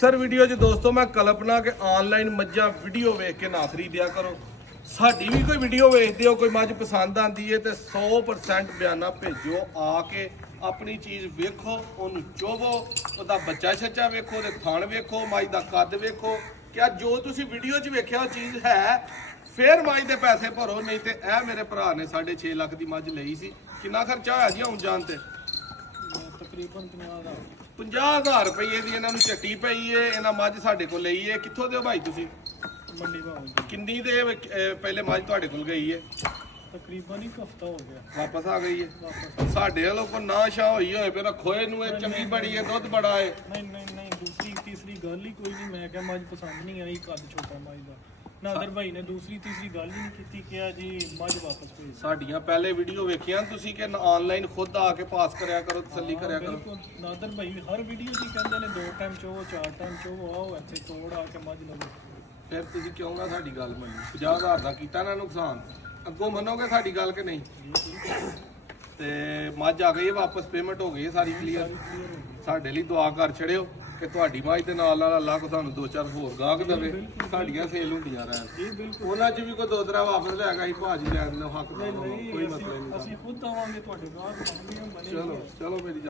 Sir video 'ਚ ਦੋਸਤੋ ਮੈਂ ਕਲਪਨਾ ਕਿ ਆਨਲਾਈਨ ਮੱਝਾਂ ਵੀਡੀਓ ਵੇਖ ਕੇ ਨਾ ਖਰੀਦਿਆ ਕਰੋ। ਸਾਡੀ ਵੀ ਕੋਈ ਵੀਡੀਓ ਵੇਖਦੇ ਹੋ, ਕੋਈ ਮੱਝ ਪਸੰਦ ਆਂਦੀ ਹੈ ਤੇ 100% ਬਿਆਨਾ ਭੇਜੋ। ਆ ਕੇ ਆਪਣੀ ਚੀਜ਼ ਵੇਖੋ, ਉਹਨੂੰ ਚੋਵੋ, ਉਹਦਾ ਬੱਚਾ ਛੱਚਾ ਵੇਖੋ, ਉਹਦੇ ਥਣ ਵੇਖੋ, ਮੱਝ ਦਾ ਕੱਦ ਵੇਖੋ। ਕਿਆ ਜੋ ਤੁਸੀਂ ਵੀਡੀਓ 'ਚ ਵੇਖਿਆ ਉਹ ਚੀਜ਼ ਹੈ, ਫਿਰ ਮੱਝ ਦੇ ਪੈਸੇ ਭਰੋ। ਨਹੀਂ ਤੇ ਇਹ ਮੇਰੇ ਭਰਾ ਨੇ 6.5 ਲੱਖ ਦੀ ਮੱਝ ਲਈ ਸੀ। ਕਿੰਨਾ ਖਰਚਾ ਹੋਇਆ ਜੀ ਆਉਣ ਜਾਣ ਤੇ? ਤਕਰੀਬਨ 50,000 ਰੁਪਏ ਦੀ ਇਹਨਾਂ ਨੂੰ ਝੱਟੀ ਪਈ ਏ। ਇਹਨਾਂ ਮੱਝ ਸਾਡੇ ਕੋਲ ਲਈ ਏ। ਕਿੱਥੋਂ ਦਿਓ ਭਾਈ ਤੁਸੀਂ? ਮੰਡੀ ਭਾਅ ਕਿੰਨੀ ਦੇ ਪਹਿਲੇ ਮੱਝ ਤੁਹਾਡੇ ਕੋਲ ਗਈ ਏ? ਤਕਰੀਬਨ ਇੱਕ ਹਫਤਾ ਹੋ ਗਿਆ ਵਾਪਸ ਆ ਗਈ ਏ। ਵਾਪਸ। ਸਾਡੇ ਵੱਲੋਂ ਕੋ ਨਾ ਸ਼ਾ ਹੋਈ ਹੋਏ ਪਹਿਲਾਂ ਖੋਏ ਨੂੰ ਇਹ ਚੰਗੀ ਬੜੀ ਏ, ਦੁੱਧ ਬੜਾ ਏ। ਨਹੀਂ ਦੂਸਰੀ ਤੀਸਰੀ ਗੱਲ ਹੀ ਕੋਈ ਨਹੀਂ। ਮੈਂ ਕਿਹਾ ਮੱਝ ਪਸੰਦ ਨਹੀਂ ਆਈ, ਕੱਦ ਛੋਟਾ ਮੱਝ ਦਾ। ਨਾਦਰ ਭਾਈ ਨੇ ਦੂਸਰੀ ਤੀਸਰੀ ਗੱਲ ਹੀ ਨਹੀਂ ਕੀਤੀ ਕਿ ਜੀ ਮੱਝ ਵਾਪਸ ਭੇਜ। ਸਾਡੀਆਂ ਪਹਿਲੇ ਵੀਡੀਓ ਵੇਖੀਆਂ ਤੁਸੀਂ ਕਿ ਆਨਲਾਈਨ ਖੁਦ ਆ ਕੇ ਪਾਸ ਕਰਿਆ ਕਰੋ, ਤਸੱਲੀ ਕਰਿਆ ਕਰੋ। ਬਿਲਕੁਲ। ਨਾਦਰ ਭਾਈ ਹਰ ਵੀਡੀਓ 'ਚ ਕਹਿੰਦੇ ਨੇ 2 ਟਾਈਮ ਚੋਵੋ 4 ਟਾਈਮ ਚੋਵੋ, ਆਓ ਇੱਥੇ ਤੋੜ ਆ ਕੇ ਮੱਝ ਲਵੋ। ਫਿਰ ਤੁਸੀਂ ਕਿਉਂ ਨਾ ਸਾਡੀ ਗੱਲ ਮੰਨੀ? 50,000 ਦਾ ਕੀਤਾ ਨਾ ਨੁਕਸਾਨ, ਅੱਗੋਂ ਮੰਨੋਗੇ ਸਾਡੀ ਗੱਲ ਕਿ ਨਹੀਂ? ਤੇ ਮੱਝ ਆ ਗਈ ਹੈ ਵਾਪਸ, ਪੇਮੈਂਟ ਹੋ ਗਈ ਹੈ ਸਾਰੀ ਕਲੀਅਰ। ਸਾਡੇ ਲਈ ਦੁਆ ਕਰ ਛੜਿਓ ਕਿ ਤੁਹਾਡੀ ਮੱਝ ਦੇ ਨਾਲ ਅੱਲਾਹ ਕੋ ਤੁਹਾਨੂੰ 2-4 ਹੋਰ ਗਾਹਕ ਦੇਵੇ। ਸਾਡੀਆਂ ਸੇਲ ਹੁੰਦੀਆਂ ਰਹਿਣ। ਉਹਨਾਂ 'ਚ ਵੀ ਕੋਈ 2-3 ਵਾਪਸ ਲੈ ਗਿਆ ਸੀ ਭਾਜੀ, ਲੈਣ ਦਾ ਹੱਕ ਦਾ ਕੋਈ ਮਸਲਾ ਨਹੀਂ। ਅਸੀਂ ਖੁਦ ਆਵਾਂਗੇ ਤੁਹਾਡੇ ਗਾਹਕ। ਚਲੋ ਮੇਰੀ